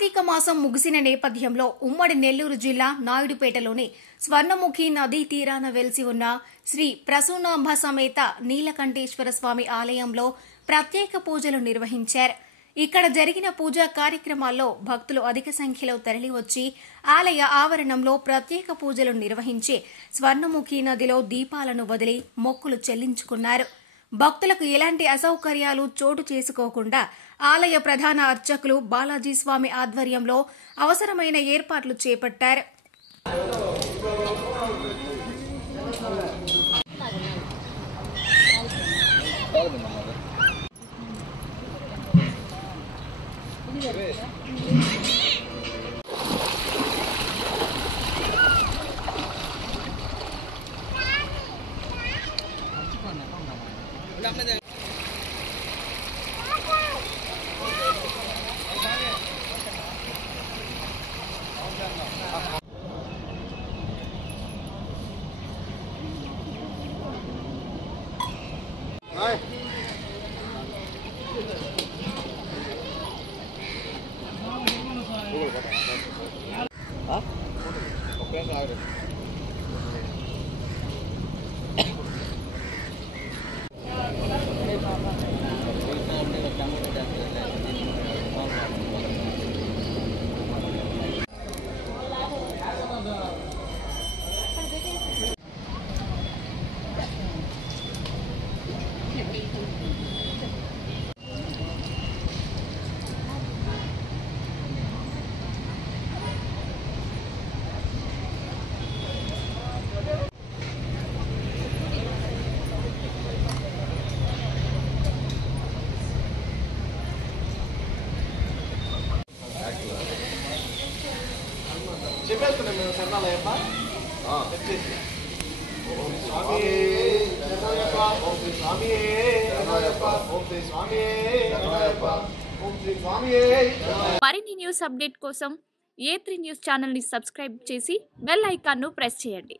కార్తీక మాసం ముగిసిన నేపథ్యంలో ఉమ్మడి నెల్లూరు జిల్లా నాయుడుపేటలోని స్వర్ణముఖి నదీ తీరాన వెలిసి ఉన్న శ్రీ ప్రసూనాంబ సమేత నీలకంఠేశ్వర స్వామి ఆలయంలో ప్రత్యేక పూజలు నిర్వహించారు. ఇక్కడ జరిగిన పూజా కార్యక్రమాల్లో భక్తులు అధిక సంఖ్యలో తరలివచ్చి ఆలయ ఆవరణంలో ప్రత్యేక పూజలు నిర్వహించి స్వర్ణముఖి నదిలో దీపాలను వదిలి మొక్కులు చెల్లించుకున్నారు. భక్తులకు ఎలాంటి అసౌకర్యాలు చోటు చేసుకోకుండా ఆలయ ప్రధాన అర్చకులు బాలాజీ స్వామి ఆధ్వర్యంలో అవసరమైన ఏర్పాట్లు చేపట్టారు. చెప్పేస్తున్నాం మేము శరణాలయప్ప మరిన్ని న్యూస్ అప్డేట్ కోసం A3 న్యూస్ ఛానల్ ని సబ్స్క్రైబ్ చేసి బెల్ ఐకాన్ ను ప్రెస్ చేయండి.